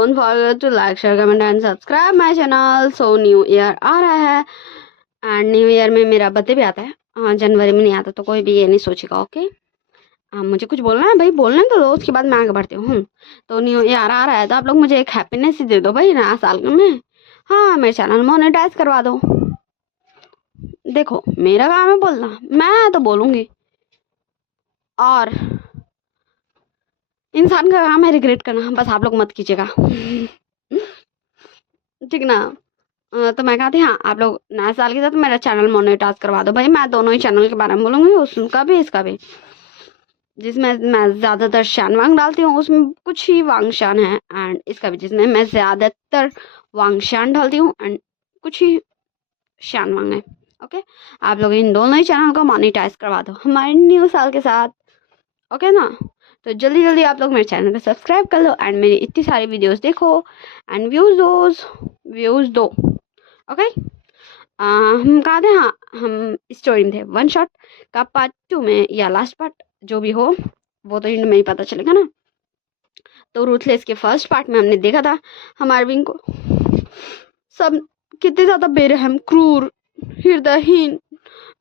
Don't forget to like share comment and subscribe my channel. So new year आ रहा है and new year में मेरा birthday भी आता है। हाँ, जनवरी में नहीं आता तो कोई भी ये नहीं सोचेगा। ओके, मुझे कुछ बोलना है भाई, बोलने तो दो, उसके बाद मैं आगे बढ़ती हूँ। तो न्यू ईयर आ रहा है तो आप लोग मुझे एक हैप्पीनेस ही दे दो भाई, नया साल में। हाँ, मेरे चैनल मोनेटाइज करवा दो। देखो, मेरा काम है बोलना, मैं तो बोलूंगी, और इंसान का काम है रिग्रेट करना। बस आप लोग मत कीजिएगा, ठीक ना। तो मैं कहती हाँ, आप लोग नया साल के साथ मेरा चैनल मोनेटाइज करवा दो भाई। मैं दोनों ही चैनल के बारे में बोलूंगी, उसका भी इसका भी। जिसमें मैं ज्यादातर शान वांग डालती हूँ उसमें कुछ ही वांग शान है, एंड इसका भी जिसमें मैं ज्यादातर वांग शान डालती हूँ एंड कुछ ही शान वांग है। ओके, आप लोग इन दोनों ही चैनल को मोनेटाइज करवा दो हमारे न्यू साल के साथ। ओके ना। तो जल्दी जल्दी आप लोग मेरे चैनल को सब्सक्राइब कर लो एंड मेरी इतनी सारी वीडियोस देखो एंड व्यूज दो। ओके, हम कहा थे, हाँ हम स्टोरी में थे वन शॉट का पार्ट 2 में या लास्ट पार्ट जो भी हो वो तो एंड में ही पता चलेगा ना। तो रूथलेस के फर्स्ट पार्ट में हमने देखा था हमारे विंग को सब कितने ज्यादा बेरहम, क्रूर, हृदयहीन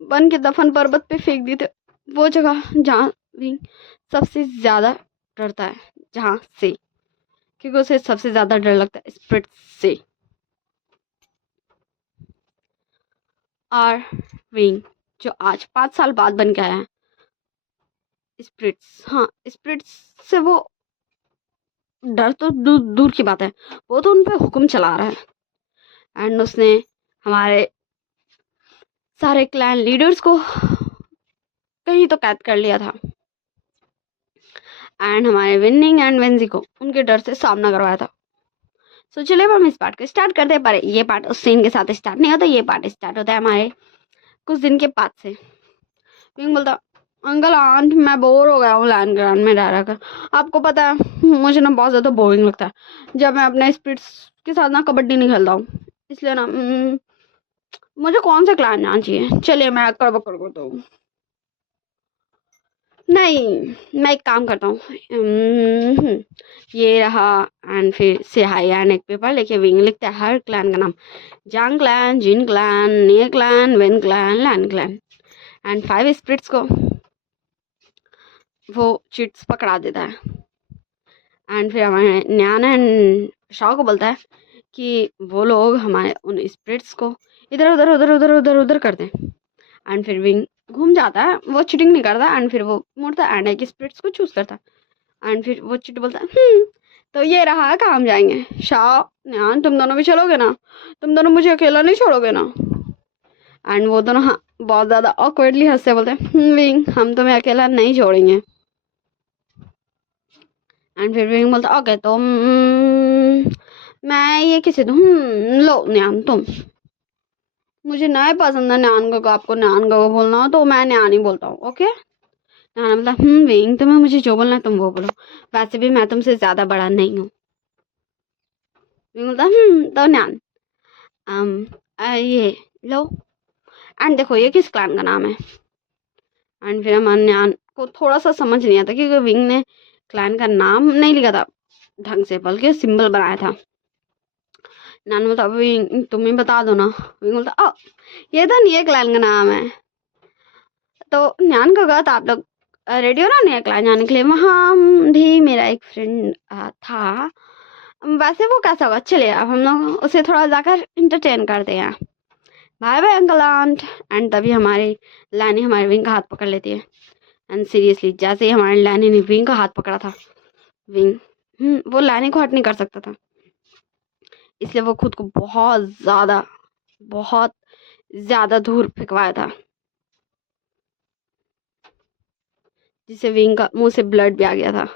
बन के दफन पर्वत पे फेंक दिए थे। वो जगह जहाँ विंग सबसे ज्यादा डरता है, जहाँ से, क्योंकि उसे सबसे ज्यादा डर लगता है स्पिरिट से। और विंग जो आज 5 साल बाद बन के आया है स्पिरिट्स, हाँ स्पिरिट्स से वो डर तो दूर की बात है, वो तो उन पे हुक्म चला रहा है। एंड उसने हमारे सारे क्लैन लीडर्स को कहीं तो कैद कर लिया था एंड हमारे विनिंग एंड वेंजी को उनके डर से सामना करवाया था। सो चलिए अब हम इस पार्ट को स्टार्ट करते हैं, पर ये पार्ट उस सीन के साथ स्टार्ट नहीं होता, ये पार्ट स्टार्ट होता है हमारे कुछ दिन के बाद से। विंग बोलता, अंकल आंट मैं बोर हो गया हूँ लैंड ग्राउंड में रह कर। आपको पता है मुझे ना बहुत ज़्यादा बोरिंग लगता है जब मैं अपने स्पिरिट्स के साथ ना कबड्डी नहीं खेलता हूँ, इसलिए ना मुझे कौन सा क्लान जाना चाहिए। चलिए मैं कर करता हूँ। नहीं, मैं एक काम करता हूँ, ये रहा एंड फिर से हाई एंड एक पेपर लेके विंग लिखता है हर क्लैन का नाम, Zhang clan, Jin clan, Nie clan, Wen clan, Lan clan and 5 spirits को वो चिट्स पकड़ा देता है। एंड फिर हमारे न्यान एंड शाह को बोलता है कि वो लोग हमारे उन स्पिरिट्स को इधर उधर उधर उधर उधर उधर कर दें। एंड फिर विंग घूम जाता है, वो चीटिंग नहीं करता एंड फिर वो मुड़ता है एंड एक स्पिरिट्स को चूज करता है। एंड फिर वो चिट बोलता है तो ये रहा, काम जाएंगे शाह न्यान, तुम दोनों भी चलोगे ना, तुम दोनों मुझे अकेला नहीं छोड़ोगे ना। एंड वो दोनों हाँ बहुत ज्यादा ऑकवर्डली हंसते बोलते हैं विंग हम तुम्हें अकेला नहीं छोड़ेंगे। एंड फिर विंग बोलता ओके तो मैं ये किसे दूँ, लो न्यान तुम, मुझे नए पसंद है न्यान को, आपको न्यान को बोलना हो तो मैं न्यान ही बोलता हूँ। ओके, न्यान बोलता विंग तुम्हें मुझे जो बोलना है तुम वो बोलो, वैसे भी मैं तुमसे ज्यादा बड़ा नहीं हूँ। विंग बोलता तो न्यान ये लो एंड देखो ये किस क्लैन का नाम है। एंड फिर हमारे न्यान को थोड़ा सा समझ नहीं आता क्योंकि विंग ने क्लैन का नाम नहीं लिखा था ढंग से, बल्कि सिंबल बनाया था। नान बोलता विंग तुम ही बता दो ना। विंग बोलता ये तो नहीं, क्लैन का नाम है। तो न्यान को कहा था आप लोग रेडी हो ना नया क्लैन जाने के लिए, वहाँ भी मेरा एक फ्रेंड था, वैसे वो कैसा होगा, चलिए अब हम लोग उसे थोड़ा जाकर इंटरटेन करते हैं। Bye bye uncle aunt. And तभी हमारी लैनी हमारे विंग का हाथ पकड़ लेती है एंड सीरियसली जैसे ही हमारे लैनी ने विंग का हाथ पकड़ा था, विंग वो लैनी को हट नहीं कर सकता था, इसलिए वो खुद को बहुत ज्यादा दूर फेंकवाया था, जिससे विंग का मुंह से ब्लड भी आ गया था।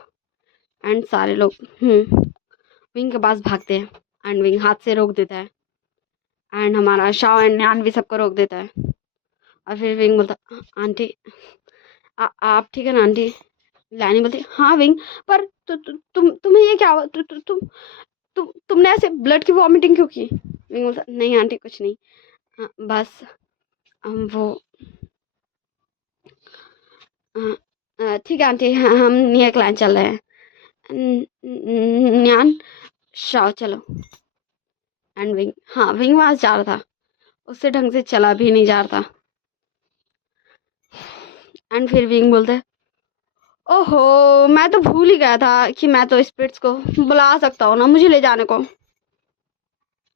एंड सारे लोग विंग के पास भागते हैं एंड विंग हाथ से रोक देता है एंड हमारा शाह एंड न्यान भी सबको रोक देता है। और फिर विंग बोलता आंटी आप ठीक है ना आंटी। लैनी बोलती हाँ विंग, पर तुम्हें ये क्या हुआ, तुमने ऐसे ब्लड की वॉमिटिंग क्यों की। विंग बोलता नहीं आंटी कुछ नहीं, बस वो ठीक है आंटी, हम नियर क्लैन चल रहे हैं। न्यान शाओ चलो। एंड विंग, हाँ विंग वहां से जा रहा था, उससे ढंग से चला भी नहीं जा रहा था। एंड फिर विंग बोलते ओहो मैं तो भूल ही गया था कि मैं तो स्पिरिट्स को बुला सकता हूँ ना मुझे ले जाने को।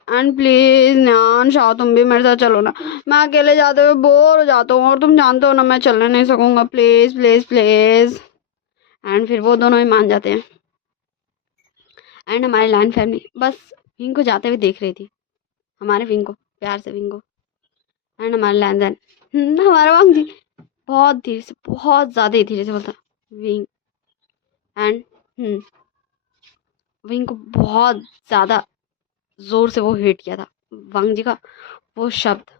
एंड प्लीज न्यान शाओ तुम भी मेरे साथ चलो ना, मैं अकेले जाते हुए बोर हो जाता हूँ और तुम जानते हो ना मैं चलने नहीं सकूंगा, प्लीज प्लीज प्लीज। एंड फिर वो दोनों ही मान जाते हैं। एंड हमारी लैन फैमिली बस विंग को जाते हुए देख रही थी, हमारे विंग को, प्यार से विंग को। एंड हमारे लैन देन हमारा वांग जी बहुत धीरे से, बहुत ज्यादा ही धीरे से बोलता विंग। एंड विंग को बहुत ज्यादा जोर से वो हिट किया था वांग जी का वो शब्द।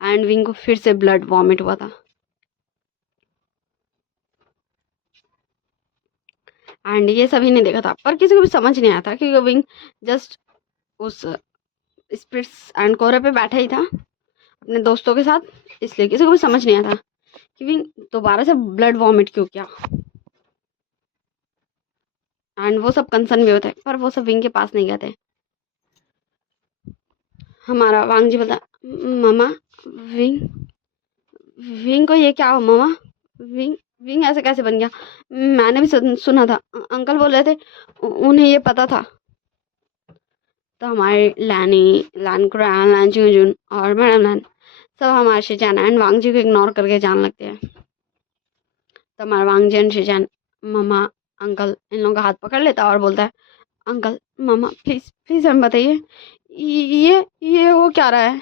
एंड विंग को फिर से ब्लड वॉमिट हुआ था। एंड ये सभी ने देखा था पर किसी को भी समझ नहीं आया था क्योंकि विंग जस्ट उस स्पिरिट्स एंड कोरे पे बैठा ही था अपने दोस्तों के साथ, इसलिए किसी को भी समझ नहीं आया था कि विंग दोबारा से ब्लड वॉमिट क्यों किया। एंड वो सब कंसर्न भी होते पर वो सब विंग के पास नहीं गए थे। हमारा वांग जी बोलता मामा विंग, विंग को ये क्या हो मामा, विंग विंग ऐसे कैसे बन गया। मैंने भी सुना था अंकल बोल रहे थे उन्हें ये पता था। तो हमारे लैनी लैन क्रैन लैन जुन और मैडम लैन सब हमारे शिजान एंड वांग जी को इग्नोर करके जाने लगते हैं। तो हमारा वांग जी एंड शिजान मामा अंकल इन लोगों का हाथ पकड़ लेता और बोलता है अंकल मामा प्लीज प्लीज हम बताइए ये हो क्या रहा है।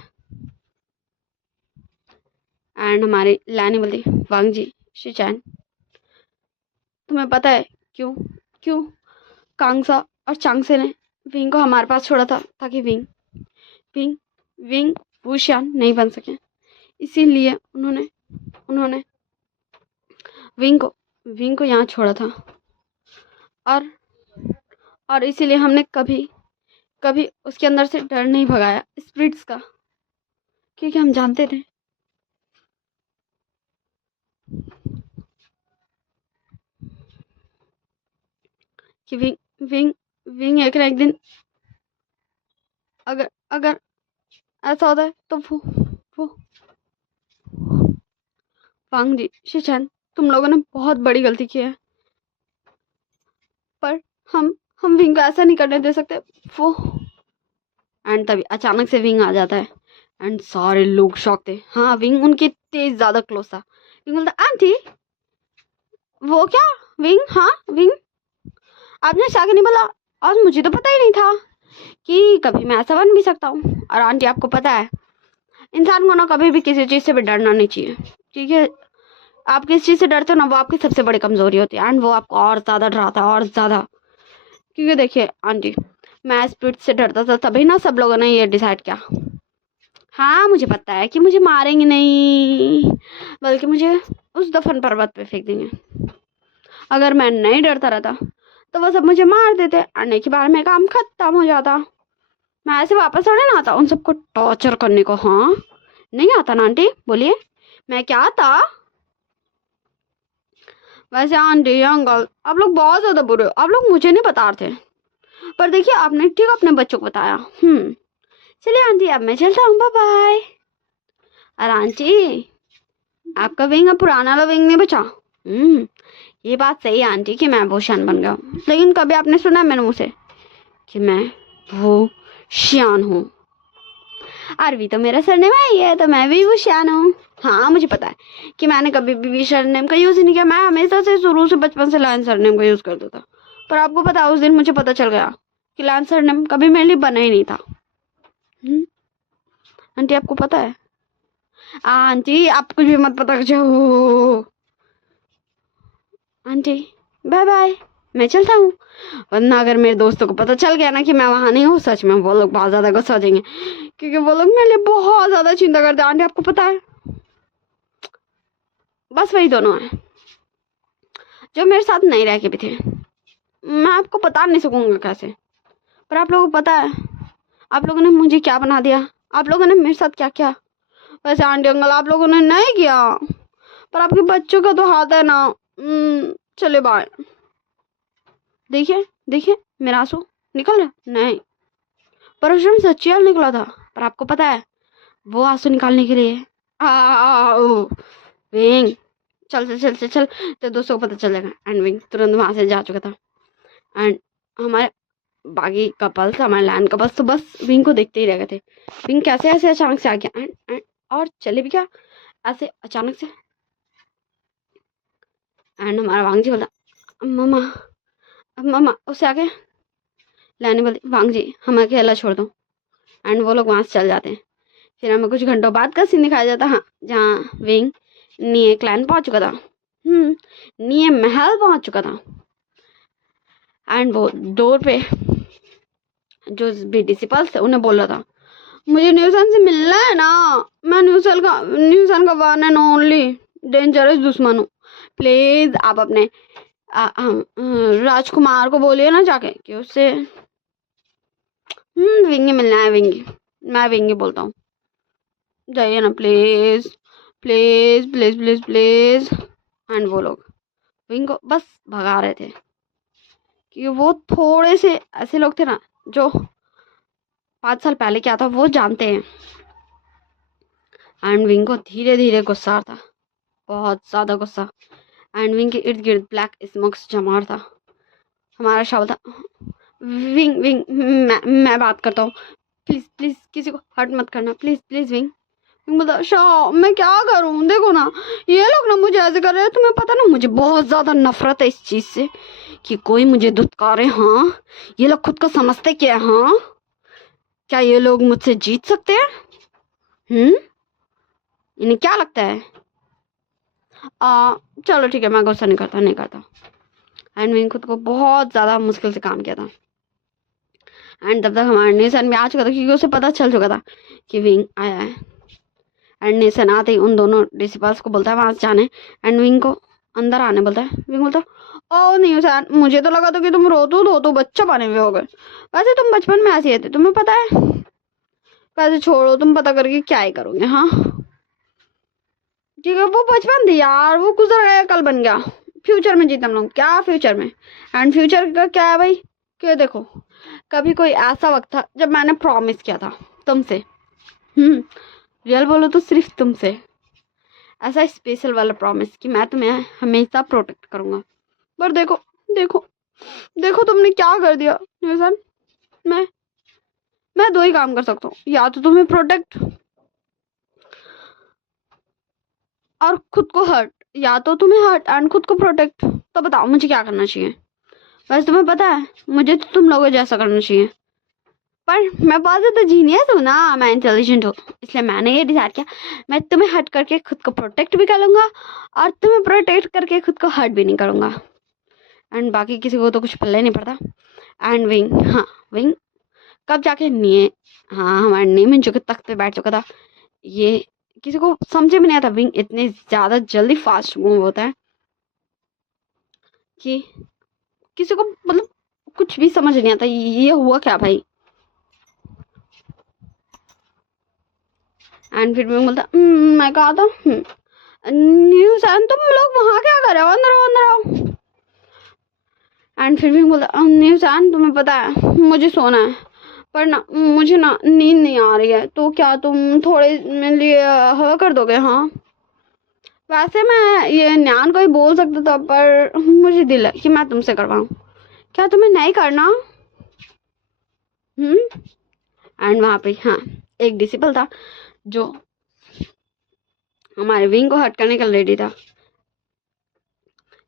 एंड हमारी लैनी बोलती वांग जी शिजान तुम्हें पता है क्यों क्यों कांगसा और चांगसे ने विंग को हमारे पास छोड़ा था ताकि विंग विंग विंग वुशियान नहीं बन सके, इसीलिए उन्होंने विंग को यहाँ छोड़ा था। और इसीलिए हमने कभी कभी उसके अंदर से डर नहीं भगाया स्पिरिट्स का, क्योंकि हम जानते थे कि विंग एक ना एक दिन अगर ऐसा होता है तो वो वांग जी शिचैन तुम लोगों ने बहुत बड़ी गलती की है, पर हम विंग को ऐसा नहीं करने दे सकते वो। एंड तभी अचानक से विंग आ जाता है एंड सारे लोग शॉक थे। हाँ विंग उनके तेज ज्यादा क्लोज था। विंग बोलता आंटी वो क्या विंग, हाँ विंग आपने ऐसा नहीं बोला और मुझे तो पता ही नहीं था कि कभी मैं ऐसा बन भी सकता हूँ। और आंटी आपको पता है इंसान को ना कभी भी किसी चीज से भी डरना नहीं चाहिए, क्योंकि आप किस चीज से डरते हो ना वो आपकी सबसे बड़ी कमजोरी होती है एंड वो आपको और ज्यादा डराता है और ज्यादा। क्योंकि देखिए आंटी मैं स्पिरिट से डरता था तभी ना सब लोगों ने ये डिसाइड किया। हाँ मुझे पता है कि मुझे मारेंगे नहीं बल्कि मुझे उस दफन पर्वत पे फेंक देंगे। अगर मैं नहीं डरता रहता तो वो सब मुझे मार देते, आने के बाद में काम खत्म हो जाता। मैं ऐसे वापस थोड़े ना आता उन सबको टॉर्चर करने को। हाँ नहीं आता ना आंटी बोलिए मैं क्या आता। वैसे आंटी अंकल आप लोग बहुत ज्यादा बुरे हो, आप लोग मुझे नहीं बता रहे थे पर देखिए आपने ठीक अपने बच्चों को बताया। चलिए आंटी अब मैं चलता हूँ बाय बाय। और आंटी आपका विंग अब पुराना वाला विंग नहीं बचा। ये बात सही है आंटी कि मैं वुशियान बन गया हूँ, लेकिन कभी आपने सुना मेरे मुंह से कि मैं वुशियान हूँ। अरवी तो मेरा सरनेम है ही है तो मैं भी वुशियान हूँ। हाँ मुझे पता है कि मैंने कभी भी सरनेम का यूज ही नहीं किया, मैं हमेशा से शुरू से बचपन से लायन सरनेम का यूज करता था। पर आपको पता है उस दिन मुझे पता चल गया कि लायन सरनेम कभी मेरे लिए बना ही नहीं था। आंटी आपको पता है आंटी आप कुछ भी मत पता जाओ। आंटी बाय बाय मैं चलता हूँ, वरना अगर मेरे दोस्तों को पता चल गया ना कि मैं वहां नहीं हूँ सच में वो लोग बहुत ज्यादा गुस्सा हो जाएंगे, क्योंकि वो लोग मेरे लिए बहुत ज्यादा चिंता करते हैं। आंटी आपको पता है बस वही दोनों हैं जो मेरे साथ नहीं रह के भी थे। मैं आपको बता नहीं सकूंगा कैसे, पर आप लोगों को पता है आप लोगों ने मुझे क्या बना दिया, आप लोगों ने मेरे साथ क्या किया। वैसे आंटी अंकल आप लोगों ने नहीं किया पर आपके बच्चों का तो हाथ है ना। चले बाय। देखिए देखिए मेरा आंसू निकल रहा नहीं, पर उस टाइम सच्ची आंसू निकला था। पर आपको पता है वो आंसू निकालने के लिए ओ, विंग चल चल चल चल चल, तो दोस्तों को पता चलेगा। एंड विंग तुरंत वहां से जा चुका था। एंड हमारे बाकी कपल्स, हमारे लैंड कपल्स तो बस विंग को देखते ही रह गए थे। विंग कैसे ऐसे अचानक से आ गया एंड और चले भी क्या ऐसे अचानक से। एंड हमारा वांग जी बोला मम्मा मम्मा, उससे आगे लाने बोलती वांग जी हमें अकेला छोड़ दो। एंड वो लोग वहां से चल जाते हैं। फिर हमें कुछ घंटों बाद का सीन दिखाया जाता है, हाँ, जहाँ विंग निये क्लैन पहुंच चुका था। निये महल पहुंच चुका था। एंड वो डोर पे जो भी डिसिपल्स थे उन्हें बोल रहा था मुझे न्यूसन से मिलना है ना, मैं न्यूसन का वन एंड ओनली डेंजरस दुश्मन हूँ। प्लीज आप अपने राजकुमार को बोलिए ना जाके कि उससे विंगी मिलना है। विंगी, मैं विंगी बोलता हूँ, जाइए ना please please please please please. And वो लोग विंग को बस भगा रहे थे कि वो थोड़े से ऐसे लोग थे ना जो 5 साल पहले क्या था वो जानते हैं। एंड विंग को धीरे धीरे गुस्सा आता, बहुत ज्यादा गुस्सा। एंड विंग के इर्द गिर्द ब्लैक स्मोक्स जमा था। हमारा शब्द था विंग विंग मैं बात करता हूँ, प्लीज प्लीज किसी को हर्ट मत करना, प्लीज प्लीज विंग। बोला शाह मैं क्या करूं, देखो ना ये लोग ना मुझे ऐसे कर रहे हैं। तुम्हें पता ना मुझे बहुत ज्यादा नफरत है इस चीज से कि कोई मुझे धुतकारे। हाँ ये लोग खुद को समझते क्या है? हाँ क्या ये लोग मुझसे जीत सकते हैं? इन्हें क्या लगता है? चलो ठीक है, मैं गुस्सा नहीं करता। एंड विंग खुद को बहुत ज्यादा मुश्किल से काम किया था। एंड तब तक हमारे नेशन में आ चुका था क्योंकि उसे पता चल चुका था कि विंग आया है। एंड नेशन आते ही उन दोनों डिसिपल्स को बोलता है वहां से जाने। एंड विंग को अंदर आने बोलता है। विंग बोलता ओ नेशन, मुझे तो लगा था कि तुम रोतू बच्चा बने हुए हो गए। वैसे तुम बचपन में ऐसे थे, तुम्हें पता है। वैसे छोड़ो, तुम पता करके क्या ही करोगे। हाँ ठीक है, वो बचपन थी यार, वो गुजर गया, कल बन गया। फ्यूचर में जीते हम लोग, क्या फ्यूचर में। एंड फ्यूचर का क्या है भाई कि देखो कभी कोई ऐसा वक्त था जब मैंने प्रॉमिस किया था तुमसे, रियल बोलो तो सिर्फ तुमसे, ऐसा स्पेशल वाला प्रॉमिस कि मैं तुम्हें हमेशा प्रोटेक्ट करूंगा। पर देखो देखो देखो तुमने क्या कर दिया न्यूसन। मैं 2 ही काम कर सकता हूँ, या तो तुम्हें प्रोटेक्ट और खुद को हर्ट, या तो तुम्हें हर्ट एंड खुद को प्रोटेक्ट। तो बताओ मुझे क्या करना चाहिए। वैसे तुम्हें पता है मुझे तो तुम लोगों जैसा करना चाहिए, पर मैं बहुत ज्यादा जीनियस हूँ ना, मैं इंटेलिजेंट हूँ, इसलिए मैंने ये डिसाइड किया मैं तुम्हें हर्ट करके खुद को प्रोटेक्ट भी कर लूंगा और तुम्हें प्रोटेक्ट करके खुद को हर्ट भी नहीं करूंगा। एंड बाकी किसी को तो कुछ पल्ले नहीं पड़ता। एंड विंग, हाँ विंग कब जाके निये, हाँ हमारे नेम इन चुके तख्त पे बैठ चुका था। ये किसी को समझ में नहीं आता विंग इतने ज्यादा जल्दी फास्ट मूव होता है कि किसी को मतलब कुछ भी समझ नहीं आता ये हुआ क्या भाई। एंड फिर मैं बोलता मैं कहा था न्यूज तुम लोग वहां क्या कर रहे हो, अंदर आओ अंदर आओ। एंड फिर भी बोलता न्यूज तुम्हें पता है मुझे सोना है, पर ना मुझे ना नींद नहीं आ रही है, तो क्या तुम थोड़े मेरे लिए हवा कर दोगे। हाँ वैसे मैं ये न्यान को ही बोल सकता था, पर मुझे दिल है कि मैं तुमसे करवाऊं, क्या तुम्हें नहीं करना। एंड वहां पे हाँ एक डिसिपल था जो हमारे विंग को हट करने का रेडी था।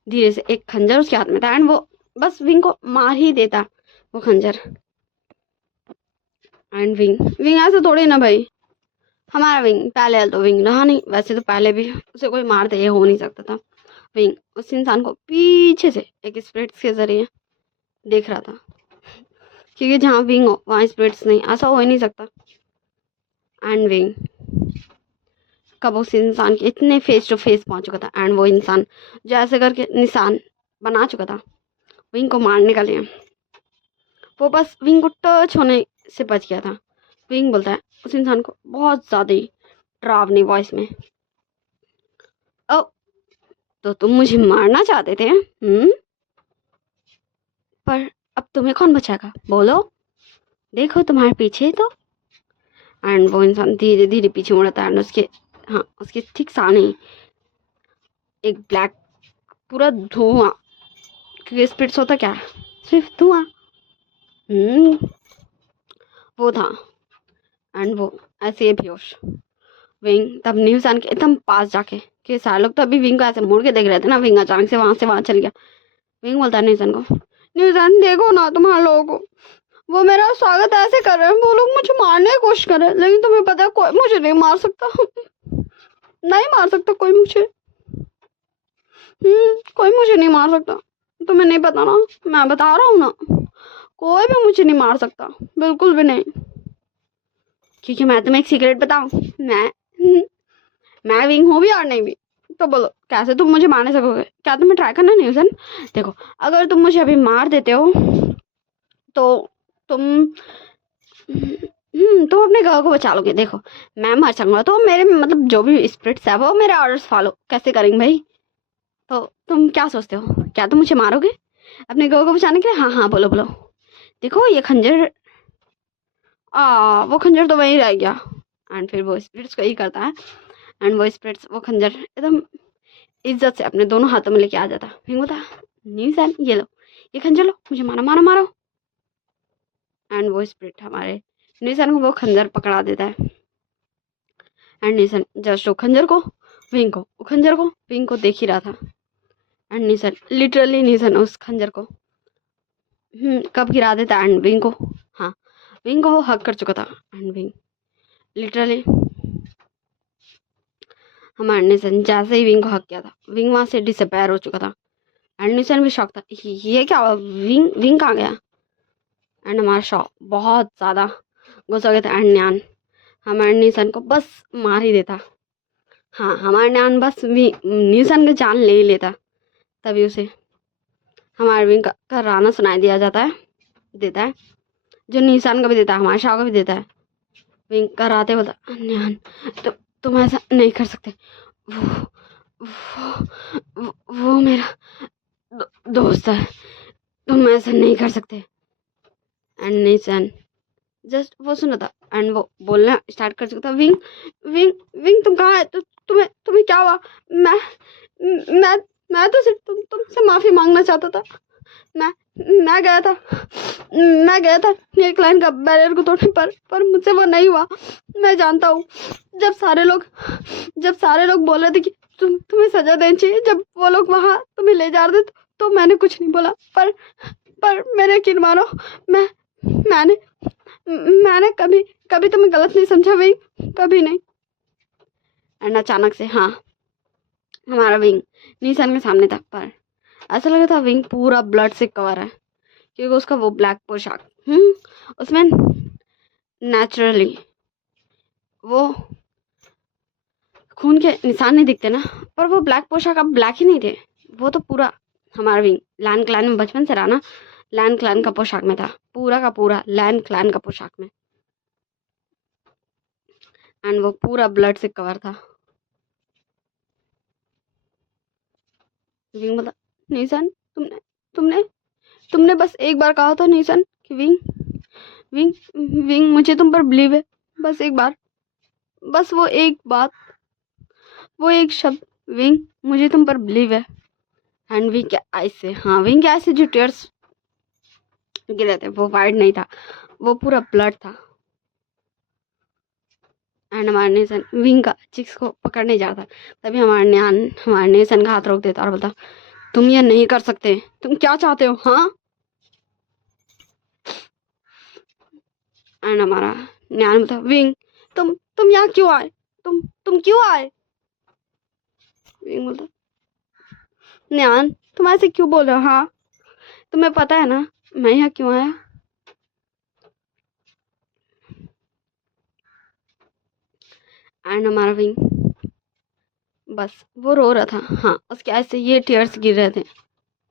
धीरे से एक खंजर उसके हाथ में था एंड वो बस विंग को मार ही देता वो खंजर। एंड विंग ऐसे थोड़ी ना भाई, हमारा विंग पहले तो विंग रहा नहीं, वैसे तो पहले भी उसे कोई मार दे ये हो नहीं सकता था। विंग उस इंसान को पीछे से एक स्पिरिट्स के जरिए देख रहा था, क्योंकि जहाँ विंग हो वहाँ स्पिरिट्स नहीं, ऐसा हो ही नहीं सकता। एंड विंग कब उस इंसान के इतने फेस टू फेस पहुंच चुका था एंड वो इंसान जो ऐसे करके निशान बना चुका था विंग को मारने के लिए, वो बस विंग को टच होने से बच गया था। विंग बोलता है उस इंसान को बहुत ज्यादा ही डरावनी वॉइस में, ओ तो तुम मुझे मारना चाहते थे। पर अब तुम्हें कौन बचाएगा, बोलो, देखो तुम्हारे पीछे तो। एंड वो इंसान धीरे धीरे पीछे मुड़ता है एंड उसके ठीक सामने एक ब्लैक पूरा धुआं, क्योंकि स्पिरिट्स होता क्या है, सिर्फ धुआं, वो था। एंड वो ऐसे ही बेहोश। विंग तब न्यूसन के एकदम पास जाके, कि सारे लोग तो अभी विंग को ऐसे मुड़ के देख रहे थे ना, विंग अचानक से वहां चल गया। विंग बोलता है न्यूसन को, न्यूसन देखो ना तुम्हारे लोगों को, वो मेरा स्वागत ऐसे कर रहे हैं, वो लोग मुझे मारने की कोशिश कर रहे हैं, लेकिन तुम्हें पता है कोई मुझे नहीं मार सकता। नहीं मार सकता कोई मुझे, कोई मुझे नहीं मार सकता। तुम्हें नहीं पता ना, मैं बता रहा हूँ ना, कोई भी मुझे नहीं मार सकता, बिल्कुल भी नहीं। क्योंकि मैं तुम्हें एक सीक्रेट बताऊं, मैं विंग हूँ भी और नहीं भी, तो बोलो कैसे तुम मुझे मारने सकोगे, क्या तुम्हें ट्राई करना न्यूसन? देखो अगर तुम मुझे अभी मार देते हो तो तुम तुम अपने घर को बचा लोगे। देखो मैं मर जाऊंगा तो मेरे मतलब जो भी स्पिरिट्स है वो मेरे ऑर्डर्स फॉलो कैसे करेंगे भाई? तो तुम क्या सोचते हो, क्या तुम मुझे मारोगे अपने घर को बचाने के लिए? हाँ हाँ बोलो बोलो। देखो ये खंजर, वो खंजर तो वहीं रह गया। एंड फिर वो स्पिरिट्स को ही करता है एंड वो स्पिरिट्स वो खंजर एकदम इज्जत से अपने दोनों हाथों में लेके आ जाता। फिर बोलता न्यूसन ये लो, ये खंजर लो, मुझे मारो मारो मारो। एंड वो स्पिरिट हमारे न्यूसन को वो खंजर पकड़ा देता है। एंड न्यूसन जस्ट वो खंजर को विंग को देख ही रहा था। एंड न्यूसन लिटरली न्यूसन उस खंजर को कब गिरा देता एंड विंग को, हाँ विंग को वो हक कर चुका था। एंड विंग लिटरली हमारे न्यूसन जैसे ही विंग को हक किया था, विंग वहां से डिसअपेयर हो चुका था। एंड न्यूसन भी शॉक था, ये क्या हुआ, विंग कहाँ गया? एंड हमारा शॉक बहुत ज़्यादा गुस्सा हो गया था। एंड न्यान हमारे न्यूसन को बस मार ही देता। हाँ हमारा न्यान बस न्यूसन का जान ले ही लेता। तभी उसे हमारे विंग का राना सुनाई दिया देता है, जो न्यूसन का भी देता है, हमारे शाह का भी देता है। विंग का राते बोलता न्यान तुम ऐसा नहीं कर सकते, वो मेरा दोस्त है, तुम ऐसा नहीं कर सकते। एंड न्यूसन जस्ट वो सुना था एंड वो बोलना स्टार्ट कर चुका था, विंग विंग विंग तुम कहाँ है? तुम्हें क्या हुआ? मैं तो सिर्फ तुमसे माफी मांगना चाहता था। मैं गया था स्नेक लाइन का बैरियर को तोड़ने पर मुझसे वो नहीं हुआ। मैं जानता हूँ जब सारे लोग बोल रहे थे कि तुम्हें सजा देनी चाहिए, जब वो लोग वहां तुम्हें ले जा रहे थे तो मैंने कुछ नहीं बोला, पर मेरे यकीन मानो, मैंने कभी तुम्हें गलत नहीं समझा भाई, कभी नहीं। एंड अचानक से हाँ हमारा विंग न्यूसन के सामने था, पर ऐसा लगा था विंग पूरा ब्लड से कवर है, क्योंकि उसका वो ब्लैक पोशाक उसमें नेचुरली वो खून के निशान नहीं दिखते ना, पर वो ब्लैक पोशाक अब ब्लैक ही नहीं थे, वो तो पूरा हमारा विंग लैंड क्लैन में बचपन से रहा ना, लैंड क्लैन का पोशाक में था, पूरा का पूरा लैंड क्लैन का पोशाक में। एंड वो पूरा ब्लड से कवर था। विंग बोला न्यूसन तुमने बस एक बार कहा था न्यूसन कि विंग मुझे तुम पर बिलीव है, बस एक बार, बस वो एक बात, वो एक शब्द, विंग मुझे तुम पर बिलीव है। एंड विंग के आईज से, हाँ विंग के आईज से जो टीयर्स गिरे थे वो वाइट नहीं था, वो पूरा ब्लड था। एंड हमारे न्यूसन विंग का चिक्स को पकड़ने जाता, तभी हमारे न्यूसन का हाथ रोक देता और बोलता तुम ये नहीं कर सकते, तुम क्या चाहते हो? हाँ एंड हमारा न्यान बोलता विंग तुम यहाँ क्यों आए, तुम क्यों आए? विंग बोलता न्यान तुम ऐसे क्यों बोल रहे हो? हाँ तुम्हें पता है ना मैं यहाँ क्यों आया? एंड हमारा विंग बस वो रो रहा था, हाँ उसके ऐसे ये टीयर्स गिर रहे थे,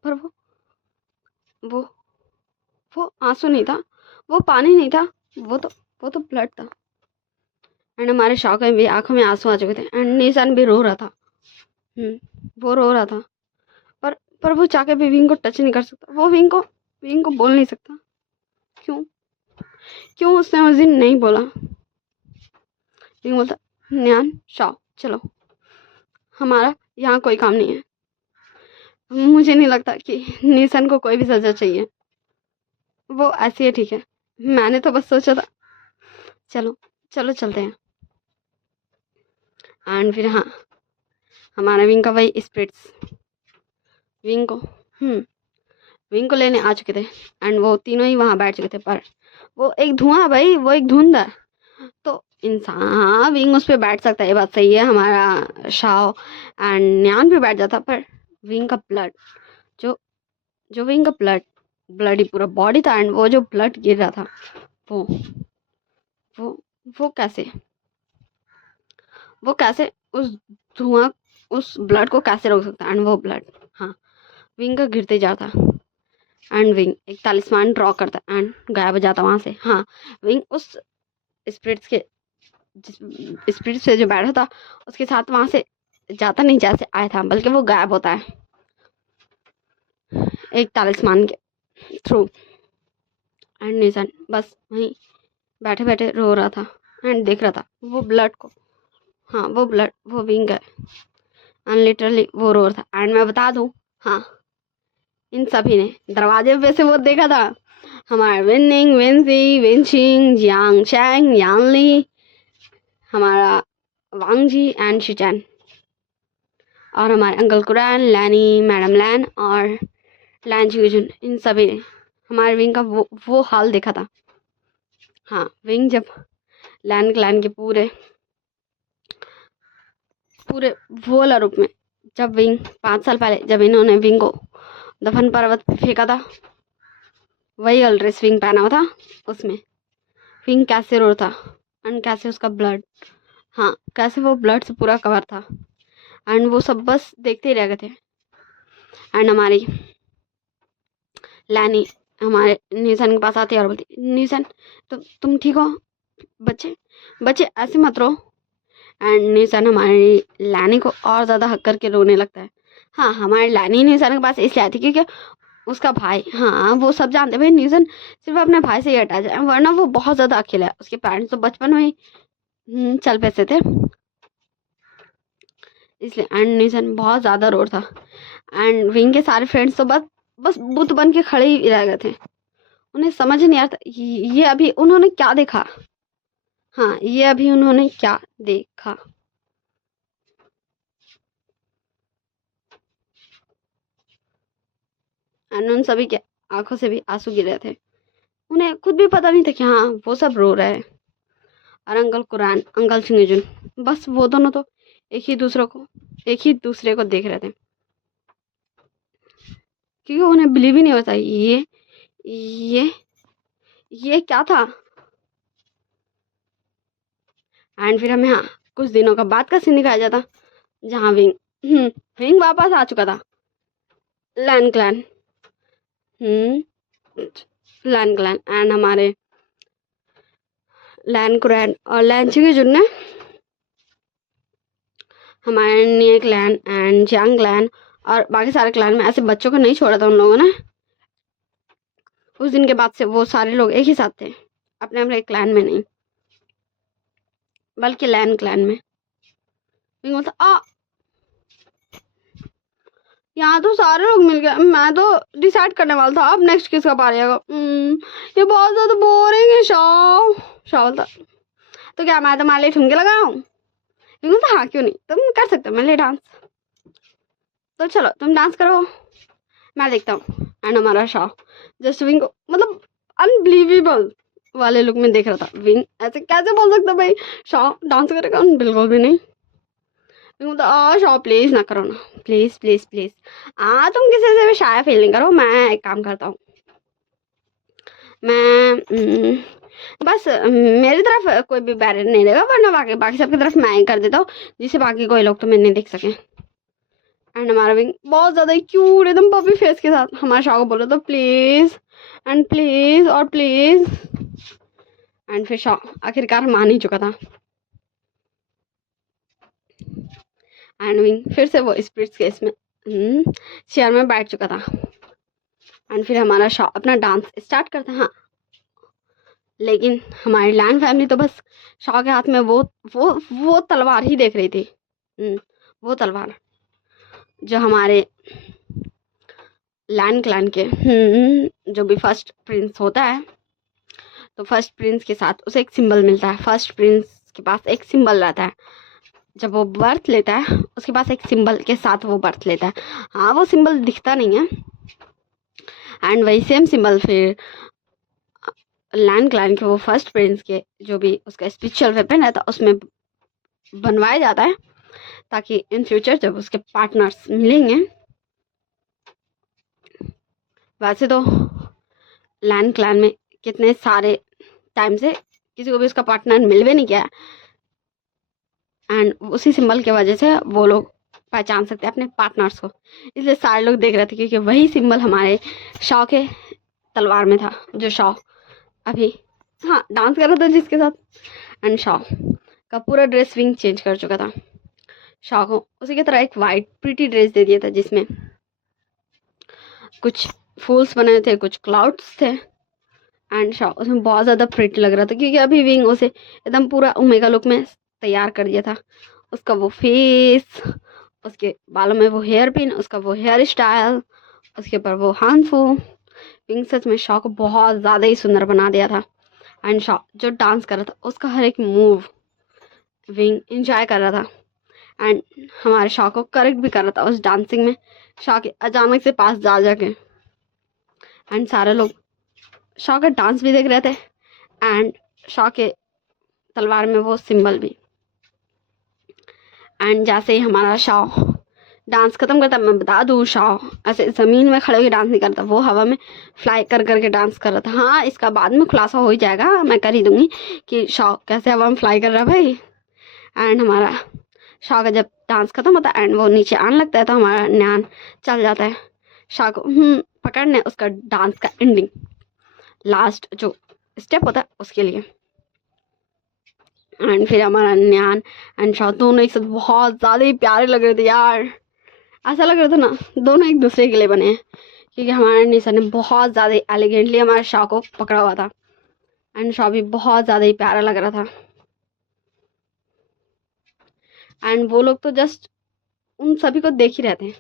पर वो आंसू नहीं था, वो पानी नहीं था, वो तो ब्लड था। एंड हमारे शौक में भी आंखों में आंसू आ चुके थे। एंड निशान भी रो रहा था, वो रो रहा था, पर वो चाके भी विंग को टच नहीं कर सकता, वो विंग को विंग को बोल नहीं सकता। क्यों क्यों उसने उस दिन नहीं बोला? विंग बोलता न्यान शाओ चलो, हमारा यहाँ कोई काम नहीं है। मुझे नहीं लगता कि निसन को कोई भी सजा चाहिए, वो ऐसी है ठीक है। मैंने तो बस सोचा था चलो चलो चलते हैं। एंड फिर हाँ, हमारा विंग का वही स्पिरिट्स विंग को विंग को लेने आ चुके थे एंड वो तीनों ही वहां बैठ चुके थे। पर वो एक धुआं है भाई, वो एक धुंध है। तो इंसान, हाँ विंग उस पर बैठ सकता है, ये बात सही है। हमारा शाओ एंड न्यान भी बैठ जाता, पर विंग का ब्लड, जो जो विंग का ब्लड ही पूरा बॉडी था एंड वो जो ब्लड गिर रहा था, वो वो वो कैसे उस धुआं, उस ब्लड को कैसे रोक सकता है? एंड वो ब्लड हाँ विंग का गिरते जाता एंड विंग एक तालिस्मान ड्रॉ करता एंड गायब हो जाता वहां से। हाँ विंग उस स्पिरिट्स के स्पिरिट से जो बैठा था उसके साथ वहां से जाता नहीं जैसे आया था, बल्कि वो गायब होता है एक तालिस्मान के थ्रू। एंड निशन बस वहीं बैठे बैठे रो रहा था एंड देख रहा था वो ब्लड को। हाँ वो ब्लड, वो विंग है एंड लिटरली वो रो रहा था। एंड मैं बता दूं, हाँ इन सभी ने दरवाजे पे से वो देखा था। हमारा विनिंग, विंसी, विंशिंग, जियांग शैंग, यानली, हमारा वांगजी एंड शिचैन, और हमारे अंकल कुरैन, लैनी, मैडम लैन और लैन चुजुन, इन सभी ने हमारे विंग का वो हाल देखा था। हाँ विंग जब लैन क्लैन के पूरे वो वाला रूप में, जब विंग 5 साल पहले जब इन्होंने विंग को दफन पर्वत पे फेंका था, वही ड्रेस विंग पहना हुआ था, उसमें विंग कैसे रो था एंड कैसे उसका ब्लड, हाँ कैसे वो ब्लड से पूरा कवर था एंड वो सब बस देखते ही रह गए थे। एंड हमारी लैनी हमारे निशन के पास आती है और बोलती निशन तुम ठीक हो? बच्चे बच्चे ऐसे मत रो। एंड निशन हमारी लैनी को और ज़्यादा हक करके रोने लगता है। हाँ हमारी लैनी निशन के पास इसलिए आई थी क्योंकि उसका भाई, हाँ वो सब जानते भाई निशन सिर्फ अपने भाई से ही अटैच है, वरना वो बहुत ज़्यादा अकेला है। उसके पेरेंट्स तो बचपन में ही चल पैसे थे, इसलिए एंड निशन बहुत ज़्यादा रो था। एंड विंग के सारे फ्रेंड्स तो बस बुत बन के खड़े ही रह गए थे। उन्हें समझ नहीं आता ये अभी उन्होंने क्या देखा। हाँ ये अभी उन्होंने क्या देखा। एंड उन सभी के आंखों से भी आंसू गिर रहे थे। उन्हें खुद भी पता नहीं था कि हाँ वो सब रो रहे हैं। और अंकल कुरान, अंकल सिंगजुन, बस वो दोनों तो एक ही दूसरे को देख रहे थे, क्योंकि उन्हें बिलीव ही नहीं होता ये क्या था। एंड फिर हमें हाँ कुछ दिनों का बाद का सीन दिखाया जाता, जहाँ विंग वापस आ चुका था। लैन क्लैन एंड हमारे लैन कुरैन और लैन चिंगजुन ने हमारे निये क्लैन एंड जियांग क्लैन और बाकी सारे क्लैन में ऐसे बच्चों को नहीं छोड़ा था उन लोगों ने। उस दिन के बाद से वो सारे लोग एक ही साथ थे, अपने अपने क्लैन में नहीं, बल्कि लैन क्लैन में। बोलता यहाँ तो सारे लोग मिल गए, मैं तो डिसाइड करने वाला था अब नेक्स्ट किसका पारी आएगा। ये बहुत ज्यादा बोरिंग है। शाह बोलता तो क्या मैं तुम्हारे लिए ठुमके लगाऊं? बोलता हाँ क्यों नहीं, तुम कर सकते हो मेरे लिए डांस, तो चलो तुम डांस करो, मैं देखता हूँ। एंड हमारा शाह जस्ट विंग को मतलब अनबिलीवेबल वाले लुक में देख रहा था। विंग ऐसे कैसे बोल सकता भाई शाह डांस करेगा? बिल्कुल भी नहीं। शाह प्लीज ना करो ना, प्लीज प्लीज प्लीज। तुम किसी से भी शायद फील नहीं करो, मैं एक काम करता हूँ, मैं बस मेरी तरफ कोई भी बैरियर नहीं रहेगा, वरना बाकी सबकी तरफ मैं ही कर देता हूँ, जिससे बाकी कोई लोग तो मैं नहीं देख सके। एंड हमारा विंग बहुत ज्यादा क्यूट एकदम पपी फेस के साथ हमारे शाह को बोलो तो प्लीज एंड प्लीज और प्लीज। एंड फिर शाह आखिरकार मान ही चुका था। एंड विंग फिर से वो स्पिरिट्स केस में चेयर में बैठ चुका था। एंड फिर हमारा शॉ अपना डांस स्टार्ट करता है। हाँ, लेकिन हमारी लैन फैमिली तो बस शॉ के हाथ में वो तलवार ही देख रही थी। वो तलवार जो हमारे लैन क्लैन के जो भी फर्स्ट प्रिंस होता है, तो फर्स्ट प्रिंस के साथ उसे एक सिंबल मिलता है। फर्स्ट प्रिंस के पास एक सिंबल रहता है जब वो बर्थ लेता है, उसके पास एक सिंबल के साथ वो बर्थ लेता है। हाँ, वो सिंबल दिखता नहीं है, एंड वही सेम सिंबल फिर लैन क्लैन के वो फर्स्ट प्रिंस के जो भी उसका स्पिरिचुअल वेपन रहता है उसमें बनवाया जाता है, ताकि इन फ्यूचर जब उसके पार्टनर्स मिलेंगे, वैसे तो लैन क्लैन में कितने सारे टाइम से किसी को भी उसका पार्टनर मिल भी नहीं किया, एंड उसी सिंबल की वजह से वो लोग पहचान सकते हैं अपने पार्टनर्स को। इसलिए सारे लोग देख रहे थे, क्योंकि वही सिंबल हमारे शॉ के तलवार में था, जो शॉ अभी हाँ डांस कर रहा था जिसके साथ। एंड शॉ का पूरा ड्रेस विंग चेंज कर चुका था। शॉ को उसी की तरह एक वाइट प्रीटी ड्रेस दे दिया था, जिसमें कुछ फूल्स बने थे, कुछ क्लाउड्स थे, एंड शॉ उसमें बहुत ज़्यादा प्रिटी लग रहा था, क्योंकि अभी विंग उसे एकदम पूरा ओमेगा लुक में तैयार कर दिया था। उसका वो फेस, उसके बालों में वो हेयर पिन, उसका वो हेयर स्टाइल, उसके ऊपर वो हानफू, विंग सच में शॉ को बहुत ज़्यादा ही सुंदर बना दिया था। एंड शॉ जो डांस कर रहा था उसका हर एक मूव विंग एंजॉय कर रहा था, एंड हमारे शॉ को करेक्ट भी कर रहा था उस डांसिंग में। शॉ के अचानक से पास जा जाके एंड सारे लोग शॉ का डांस भी देख रहे थे, एंड शॉ के तलवार में वो सिंबल भी। एंड जैसे ही हमारा शॉ डांस खत्म करता, मैं बता दूँ शॉ ऐसे ज़मीन में खड़े होकर डांस नहीं करता, वो हवा में फ्लाई कर करके डांस कर रहा था। हाँ, इसका बाद में खुलासा हो ही जाएगा, मैं कर ही दूंगी कि शॉ कैसे हवा में फ्लाई कर रहा है भाई। एंड हमारा शॉ का जब डांस खत्म होता है एंड वो नीचे आने लगता है, तो हमारा न्यान चल जाता है शॉ को पकड़ने उसका डांस का एंडिंग लास्ट जो स्टेप होता है उसके लिए। एंड फिर हमारा न्यान एंड शॉ दोनों एक साथ बहुत ज़्यादा ही प्यारे लग रहे थे यार। ऐसा लग रहा था ना दोनों एक दूसरे के लिए बने हैं, क्योंकि हमारे निशा ने बहुत ज़्यादा एलिगेंटली हमारे शॉ को पकड़ा हुआ था, एंड शॉ भी बहुत ज़्यादा ही प्यारा लग रहा था। एंड वो लोग तो जस्ट उन सभी को देख ही रहते हैं।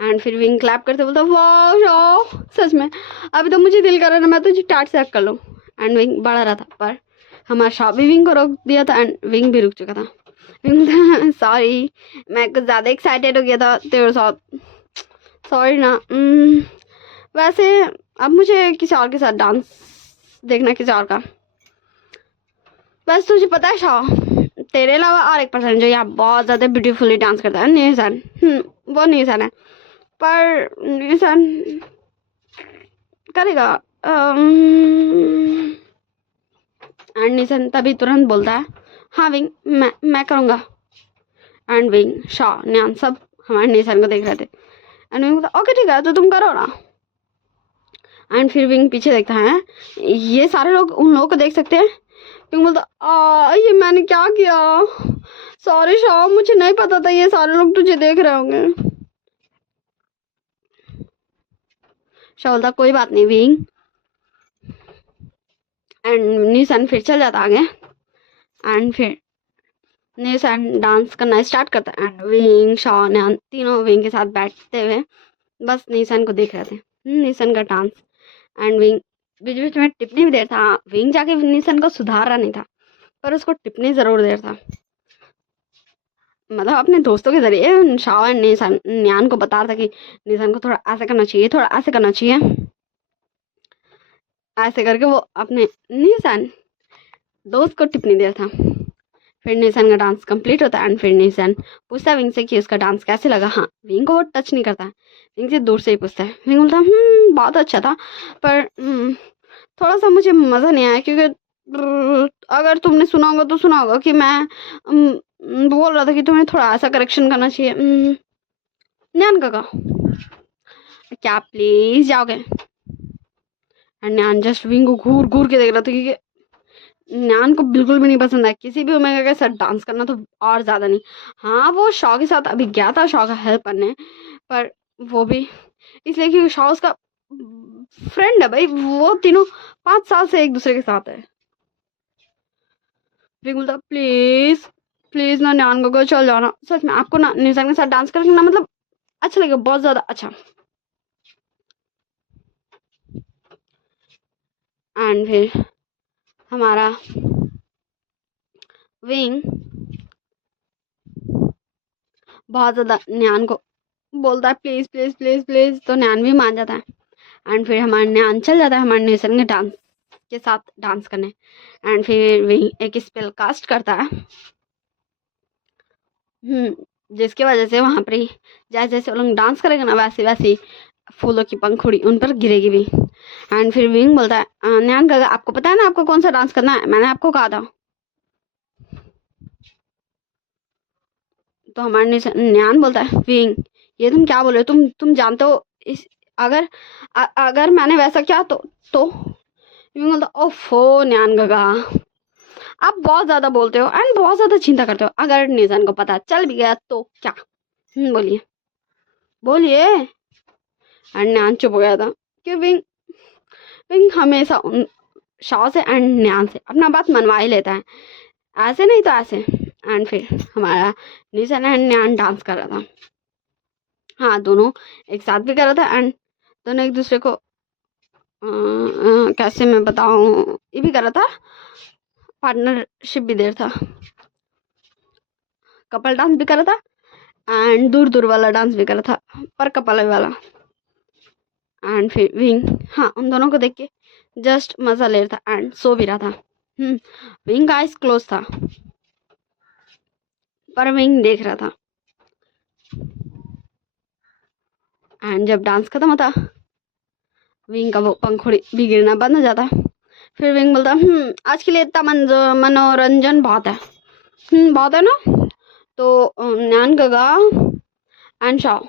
एंड फिर विंग क्लैप करते बोलता वाह शॉ, सच में अभी तो मुझे दिल कर रहा है मैं तुझे टाट से हक कर लूँ। एंड विंग बढ़ा रहा था, पर हमारा शॉ भी विंग को रोक दिया था, एंड विंग भी रुक चुका था। विंग सॉरी, मैं कुछ ज़्यादा एक्साइटेड हो गया था तेरे साथ, सॉरी ना। वैसे अब मुझे किसी और के साथ डांस देखना, किसी और का। बस तुझे पता है शॉ, तेरे अलावा और एक पर्सन जो यहाँ बहुत ज़्यादा ब्यूटीफुली डांस करता है, निशान। वो निशान है, पर निशान करेगा। एंड निशान तभी तुरंत बोलता है हाँ विंग, मैं करूँगा। एंड विंग, शॉ, न्यान सब हमारे निशान को देख रहे थे, एंड विंग बोलता ओके ठीक है तो तुम करो ना। एंड फिर विंग पीछे देखता है, ये सारे लोग उन लोगों को देख सकते हैं। विंग बोलता ये मैंने क्या किया, सॉरी शॉ, मुझे नहीं पता था ये सारे लोग तुझे देख रहे होंगे। शॉ बोलता कोई बात नहीं विंग। एंड निशान फिर चल जाता आगे, एंड फिर निशान डांस करना स्टार्ट करता है, एंड विंग, शॉ, न्यान तीनों विंग के साथ बैठते हुए बस निशान को देख रहे थे, निशान का डांस। एंड विंग बीच बीच में टिप्पणी भी दे रहा था। विंग जाके निशान को सुधारा नहीं था, पर उसको टिप्पणी जरूर दे रहा था, मतलब अपने दोस्तों के जरिए शॉ एंड निशान न्यान को बता रहा था कि निशान को थोड़ा ऐसे करना चाहिए, थोड़ा ऐसे करना चाहिए। ऐसे करके वो अपने निशान दोस्त को टिप्पणी दे रहा था। फिर निशान का डांस कंप्लीट होता है, एंड फिर निशान पूछता है विंग से कि उसका डांस कैसे लगा। हाँ, विंग को वो टच नहीं करता, विंग से दूर से ही पूछता है। विंग बोलता बहुत अच्छा था, पर थोड़ा सा मुझे मज़ा नहीं आया, क्योंकि अगर तुमने सुना होगा तो सुना होगा कि मैं बोल रहा था कि तुम्हें थोड़ा ऐसा करेक्शन करना चाहिए। न्यान काका क्या प्लीज जाओगे। एंड न्यान जस्ट विंग को घूर घूर के देख रहा था, क्योंकि न्यान को बिल्कुल भी नहीं पसंद है किसी भी ओमेगा के साथ डांस करना, तो और ज़्यादा नहीं। हाँ, वो शॉ के साथ अभी गया था शॉ का हेल्प करने, पर वो भी इसलिए कि शॉ उसका फ्रेंड है भाई, वो तीनों 5 साल से एक दूसरे के साथ है। विंग बोलता प्लीज प्लीज ना न्यान को चल जाना, सच में आपको ना निशान के साथ डांस करके ना मतलब अच्छा लगेगा, बहुत ज्यादा अच्छा। एंड फिर हमारा विंग बहुत ज्यादा न्यान को बोलता है प्लीज प्लीज प्लीज प्लीज, तो न्यान भी मान जाता है। एंड फिर हमारा न्यान चल जाता है हमारे निशान के डांस के साथ डांस करने। एंड फिर विंग एक स्पेल कास्ट करता है, जिसकी वजह से वहां पर ही जैसे जैसे वो लोग डांस करेंगे ना वैसे वैसे फूलों की पंखुड़ी उन पर गिरेगी भी। एंड फिर विंग बोलता है न्यान काका आपको पता है ना आपको कौन सा डांस करना है, मैंने आपको कहा था। तो हमारे न्यान बोलता है विंग ये तुम क्या बोल रहे हो, तुम जानते हो इस अगर मैंने वैसा किया तो विंग बोलता ओफो न्यान काका आप बहुत ज्यादा बोलते हो एंड बहुत ज्यादा चिंता करते हो, अगर निशान को पता चल भी गया तो क्या। बोलिए बोलिए। एंड न्यान चुप हो गया था कि विंग विंग हमेशा उन शाह से एंड न्यान से अपना बात मनवा ही लेता है, ऐसे नहीं तो ऐसे। एंड फिर हमारा निशान एंड न्यान डांस कर रहा था, हाँ दोनों एक साथ भी कर रहा था एंड दोनों एक दूसरे को कैसे मैं बताऊं ये भी कर रहा था, पार्टनरशिप भी दे रहा था, कपल डांस भी कर रहा था एंड दूर दूर वाला डांस भी कर रहा था पर कपल वाला। एंड फिर विंग हाँ उन दोनों को देख के जस्ट मजा ले रहा था एंड सो भी रहा था। विंग का आइज क्लोज था पर विंग देख रहा था। एंड जब डांस खत्म होता विंग का वो पंखुड़ी भी गिरना बंद हो जाता। फिर विंग बोलता आज के लिए इतना मनोरंजन बहुत है, बहुत है ना। तो न्यान गगा एंड शाह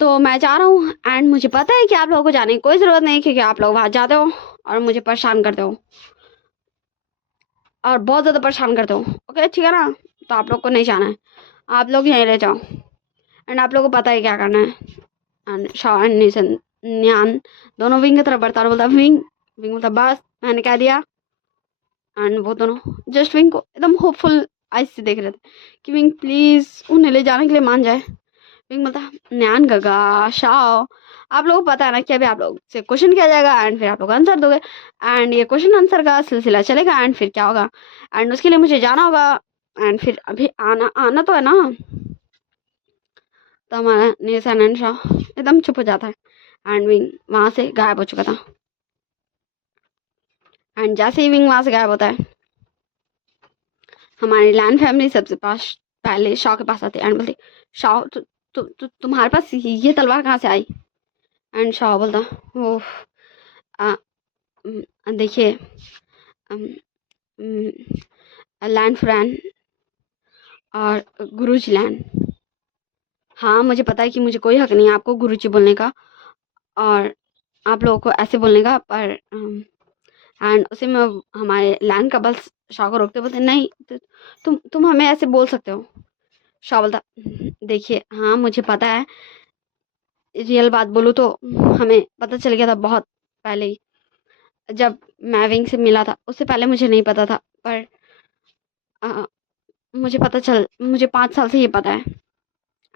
तो मैं जा रहा हूँ एंड मुझे पता है कि आप लोगों को जाने की कोई जरूरत नहीं क्योंकि आप लोग वहां जाते हो और मुझे परेशान करते हो और बहुत ज्यादा परेशान करते हो। ओके ठीक है ना, तो आप लोग को नहीं जाना है, आप लोग यहीं रह जाओ एंड आप लोग को पता है क्या करना है। एंड शाह एंड निशन न्यान दोनों विंग की तरफ बढ़ता और बोलता विंग विंग बोलता बस मैंने कह दिया। एंड वो दोनों जस्ट विंग को एकदम होपफुल आइज से देख रहे थे कि विंग प्लीज उन्हें ले जाने के लिए मान जाए। विंग बोलता न्यान गगा शाह आप लोगों को पता है ना कि अभी आप लोग से क्वेश्चन किया जाएगा एंड फिर आप लोग आंसर दोगे एंड ये क्वेश्चन आंसर का सिलसिला चलेगा एंड फिर क्या होगा एंड उसके लिए मुझे जाना होगा एंड फिर अभी आना आना तो है ना। तो हमारा निशान एंड शाह एकदम चुप हो जाता है एंड विंग वहां से गायब हो चुका था। एंड जैसे ही विंग वहां से गायब होता है हमारी लैंड फैमिली सबसे पास पहले शाह के पास आती है एंड बोलती शाह तुम्हारे पास ये तलवार कहाँ से आई। एंड शाह बोलता ओह देखिए लैंड फ्रैन और गुरुजी लैंड, हाँ मुझे पता है कि मुझे कोई हक नहीं है आपको गुरुजी बोलने का और आप लोगों को ऐसे बोलने का, पर एंड उसे मैं हमारे लैंड का बस शाह को रोकते बोलते नहीं तुम हमें ऐसे बोल सकते हो। शाह बोलता देखिए हाँ मुझे पता है, रियल बात बोलूँ तो हमें पता चल गया था बहुत पहले ही, जब मैं विंग से मिला था उससे पहले मुझे नहीं पता था, पर मुझे 5 साल से ये पता है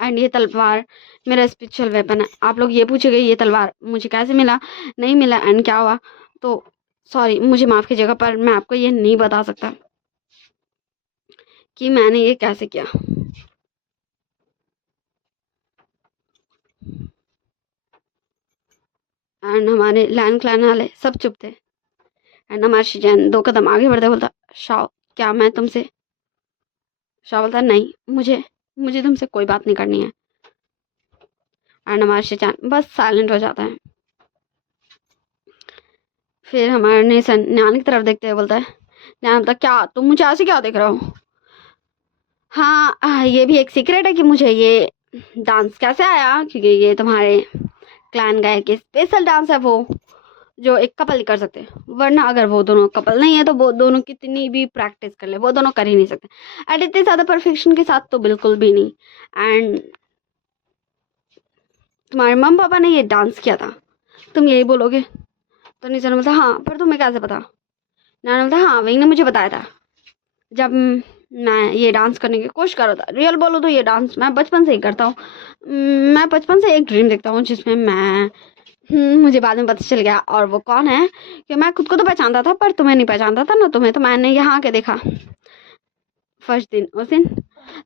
एंड ये तलवार मेरा स्पिरिचुअल वेपन है। आप लोग ये पूछेंगे ये तलवार मुझे कैसे मिला नहीं मिला एंड क्या हुआ, तो सॉरी मुझे माफ़ कीजिएगा पर मैं आपको ये नहीं बता सकता कि मैंने ये कैसे किया। एंड हमारे लैंड क्लैन वाले सब चुप थे एंड हमारे शिजैन 2 कदम आगे बढ़ते बोलता शाह क्या मैं तुमसे, शाह बोलता नहीं मुझे मुझे तुमसे कोई बात नहीं करनी है एंड हमारा शिजैन बस साइलेंट हो जाता है। फिर हमारे निशन न्यान की तरफ देखते हुए बोलता है न्यान बोलता क्या तुम मुझे ऐसे क्या देख रहे हो, हाँ ये भी एक सीक्रेट है कि मुझे ये डांस कैसे आया क्योंकि ये तुम्हारे क्लैन का एक स्पेशल डांस है वो जो एक कपल ही कर सकते हैं, वरना अगर वो दोनों कपल नहीं है तो वो दोनों कितनी भी प्रैक्टिस कर ले वो दोनों कर ही नहीं सकते एंड इतने ज़्यादा परफेक्शन के साथ तो बिल्कुल भी नहीं। एंड तुम्हारे मम्मी पापा ने ये डांस किया था तुम यही बोलोगे? तो निशा ने बोला हाँ, पर तुम्हें कैसे पता? नैना ने बोला हाँ, विंग ने मुझे बताया था जब मैं ये डांस करने की कोशिश कर रहा था। रियल बोलो तो ये डांस मैं बचपन से ही करता हूँ। मैं बचपन से एक ड्रीम देखता हूँ जिसमें मैं मुझे बाद में पता चल गया और वो कौन है कि मैं खुद को तो पहचानता था पर तुम्हें नहीं पहचानता था ना। तुम्हें तो मैंने यहाँ के देखा फर्स्ट दिन, उस दिन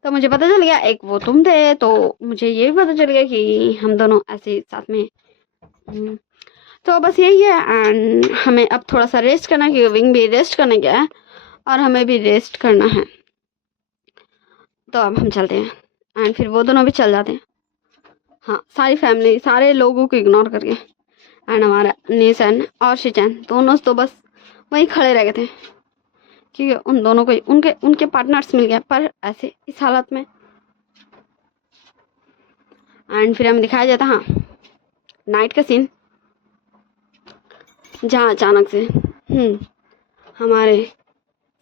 तो मुझे पता चल गया एक वो तुम थे। तो मुझे ये भी पता चल गया कि हम दोनों ऐसे साथ में तो बस यही है। एंड हमें अब थोड़ा सा रेस्ट करना है क्योंकि विंग भी रेस्ट करने गया है और हमें भी रेस्ट करना है। तो अब हम चलते हैं एंड फिर वो दोनों भी चल जाते हैं। हाँ, सारी फैमिली सारे लोगों को इग्नोर करके एंड हमारा निशन और शिचैन दोनों तो बस वहीं खड़े रह गए थे क्योंकि उन दोनों को उनके पार्टनर्स मिल गए पर ऐसे इस हालत में। एंड फिर हमें दिखाया जाता हाँ नाइट का सीन जहाँ अचानक से हमारे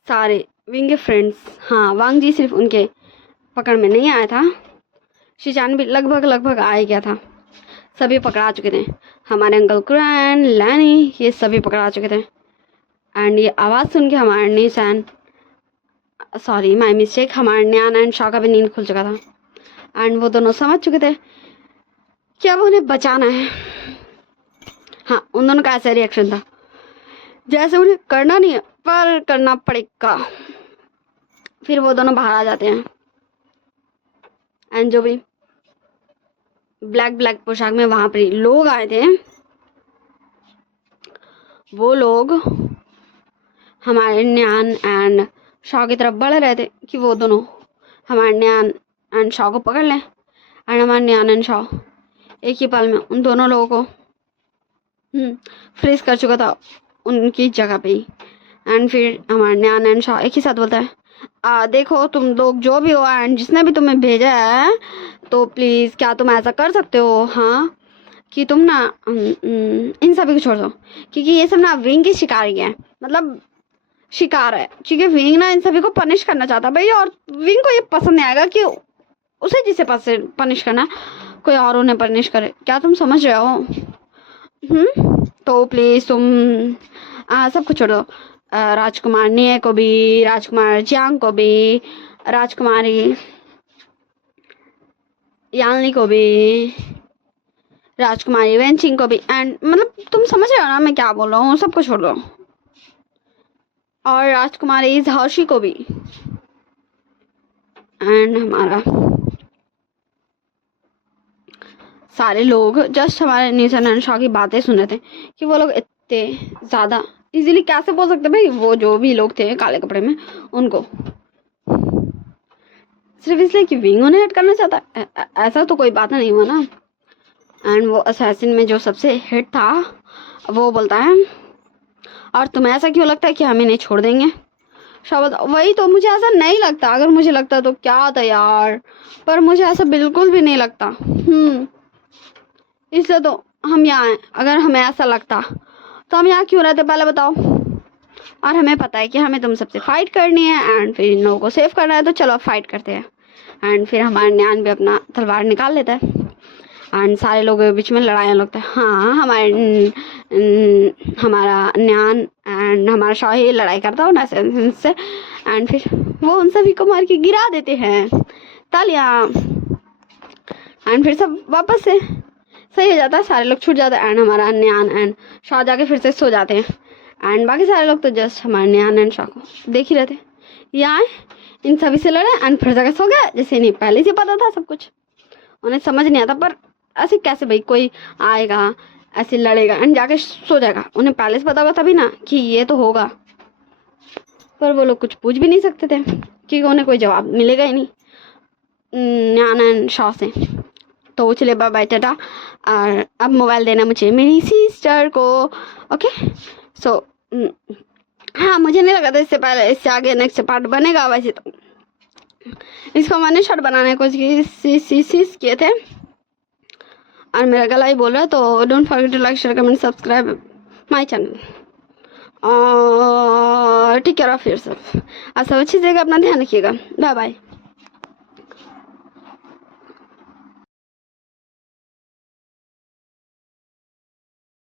सारे विंग के फ्रेंड्स, हाँ वांग जी सिर्फ उनके पकड़ में नहीं आया था, शिचान भी लगभग आ ही गया था। सभी पकड़ा चुके थे, हमारे अंकल कुरैन, लैनी ये सभी पकड़ा चुके थे। एंड ये आवाज़ सुन के हमारे निशान सॉरी माय मिस्टेक हमारे न्यान एंड शॉ का भी नींद खुल चुका था एंड वो दोनों समझ चुके थे कि अब उन्हें बचाना है। हाँ, उन दोनों का ऐसा रिएक्शन था जैसे उन्हें करना नहीं है पर करना पड़ेगा। फिर वो दोनों बाहर आ जाते हैं एंड जो भी ब्लैक पोशाक में वहां पर लोग आए थे वो लोग हमारे न्यान एंड शॉ की तरफ बढ़ रहे थे कि वो दोनों हमारे न्यान एंड शॉ को पकड़ लें। एंड हमारे न्यान एंड शॉ एक ही पल में उन दोनों लोगों को फ्रीज कर चुका था उनकी जगह पे ही। एंड फिर हमारे न्यान एंड शॉ एक ही साथ बोलता है देखो तुम लोग जो भी हो एंड जिसने भी तुम्हें भेजा है तो प्लीज़ क्या तुम ऐसा कर सकते हो हाँ कि तुम ना इन सभी को छोड़ दो क्योंकि ये सब ना विंग की शिकारी है, मतलब शिकार है। क्योंकि विंग ना इन सभी को पनिश करना चाहता भाई और विंग को ये पसंद नहीं आएगा कि उसे जिसे पनिश करना कोई और उन्हें पनिश करे। क्या तुम समझ रहे हो? तो प्लीज़ तुम सबको छोड़ दो, राजकुमार निये को भी, राजकुमार जियांग को भी, राजकुमारी यालनी को भी, राजकुमारी वेंचिंग को भी। एंड मतलब तुम समझ रहे हो ना मैं क्या बोल रहा हूँ, सबको छोड़ दो और राजकुमारी झाओशी को भी। एंड हमारा सारे लोग जस्ट हमारे निशन एंड शॉ की बातें सुन रहे थे कि वो लोग इतने ज़्यादा इजीली कैसे बोल सकते भाई, वो जो भी लोग थे काले कपड़े में उनको सिर्फ इसलिए कि विंग उन्हें हिट करना चाहता। ऐसा तो कोई बात नहीं हुआ ना। एंड वो असैसिन में जो सबसे हिट था वो बोलता है और तुम्हें ऐसा क्यों लगता है कि हम इन्हें छोड़ देंगे? शाबाश, वही तो मुझे ऐसा नहीं लगता। अगर मुझे लगता तो क्या था यार, पर मुझे ऐसा बिल्कुल भी नहीं लगता। इसलिए तो हम यहाँ हैं। अगर हमें ऐसा लगता तो हम यहाँ क्यों रहते पहले बताओ। और हमें पता है कि हमें तुम सबसे फाइट करनी है एंड फिर इन लोगों को सेव करना है तो चलो फाइट करते हैं। एंड फिर हमारा न्यान भी अपना तलवार निकाल लेता है एंड सारे लोगों के बीच में लड़ाइयाँ लगता है। हाँ, हमारा न्यान एंड हमारा शाही लड़ाई करता हो ना से एंड फिर वो उन सभी को मार के गिरा देते हैं, तालियां। एंड फिर सब वापस से सही हो जाता है, सारे लोग छूट जाते हैं एंड हमारा न्यान एंड शाह जाके फिर से सो जाते हैं। एंड बाकी सारे लोग तो जस्ट हमारे न्यान एंड शाह को देख ही रहते। ये आए, इन सभी से लड़े एंड फिर जाके सो गए, जैसे इन्हें पहले से पता था सब कुछ। उन्हें समझ नहीं आता पर ऐसे कैसे भाई कोई आएगा ऐसे लड़ेगा एंड जाके सो जाएगा। उन्हें पहले से पता होगा तभी ना कि ये तो होगा, पर वो लोग कुछ पूछ भी नहीं सकते थे क्योंकि उन्हें कोई जवाब मिलेगा ही नहीं न्यान एंड शाह से। तो चलिए बाय बाय टाटा। और अब मोबाइल देना मुझे मेरी सिस्टर को, ओके। सो हाँ, मुझे नहीं लगा था इससे आगे नेक्स्ट पार्ट बनेगा। वैसे तो इसको मैंने शॉर्ट बनाने को किए थे और मेरा गला ही बोल रहा है। तो don't forget to like share comment subscribe my channel और टेक केयर ऑफ योरसेल्फ। आप सब अच्छी जगह अपना ध्यान रखिएगा। Bye bye.